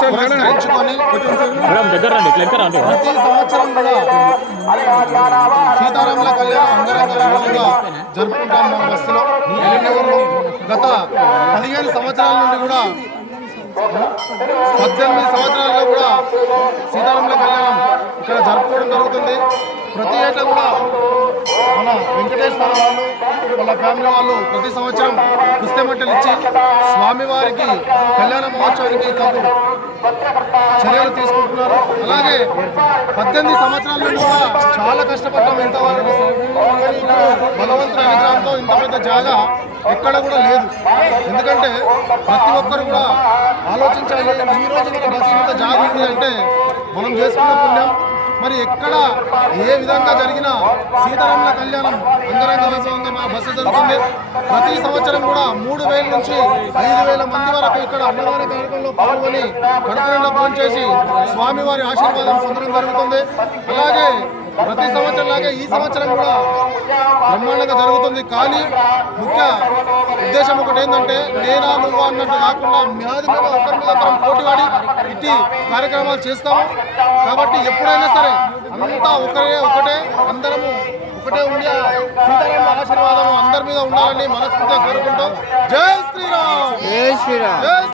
పురస్కరించుకొని ప్రతి సంవత్సరం కూడా సీతారాముల కళ్యాణం అంగరంగ వైభవంగా జరుపుకుంటాం మన బస్సులో. గత 15 సంవత్సరాల నుండి కూడా 18 సంవత్సరాల్లో కూడా సీతారాముల కళ్యాణం ఇక్కడ జరుపుకోవడం జరుగుతుంది. ప్రతి ఏటా కూడా మన వెంకటేశ్వర వాళ్ళు వాళ్ళ ఫ్యామిలీ వాళ్ళు ప్రతి సంవత్సరం పుస్తమట్టలు ఇచ్చి స్వామివారికి కళ్యాణ మహోత్సవానికి తగు చర్యలు తీసుకుంటున్నారు. అలాగే 18 సంవత్సరాల నుండి కూడా చాలా కష్టపడ్డాం ఇంతవరకు. కానీ ఇప్పుడు భగవంతుడి అనుగ్రహంతో ఇంత పెద్ద జాగా ఎక్కడ కూడా లేదు. ఎందుకంటే ప్రతి ఒక్కరు కూడా ఆలోచించాలి, ఈ రోజు మన బస్సు ఇంత జాగా ఉంది అంటే మనం చేసుకున్న పుణ్యం. మరి ఎక్కడ ఏ విధంగా జరిగినా సీతారాముల కళ్యాణం అంగరంగ వైభవంగా మన బస్సు జరుగుతుంది. ప్రతి సంవత్సరం కూడా 3000 నుంచి 5000 మంది వరకు ఇక్కడ అన్నదాన కార్యక్రమంలో పాల్గొని కడుపులో ఫోన్ చేసి స్వామివారి ఆశీర్వాదం పొందడం జరుగుతుంది. అలాగే ప్రతి సంవత్సరం లాగే ఈ సంవత్సరం కూడా బ్రహ్మాండంగా జరుగుతుంది. కానీ ముఖ్య ఉద్దేశం ఒకటి ఏంటంటే నేనా నువ్వు అన్నట్టు కాకుండా మ్యాది మీద ఒకరి మీద ఒకరం పోటీవాడి ఇట్టి కార్యక్రమాలు చేస్తాము. కాబట్టి ఎప్పుడైనా సరే అంతా ఒకటే అందరము ఒకటే ఉండి సీతారాముల ఆశీర్వాదం అందరి మీద ఉండాలని మనస్ఫూర్తిగా కోరుకుంటాం. జై శ్రీరామ్. జై శ్రీరామ్.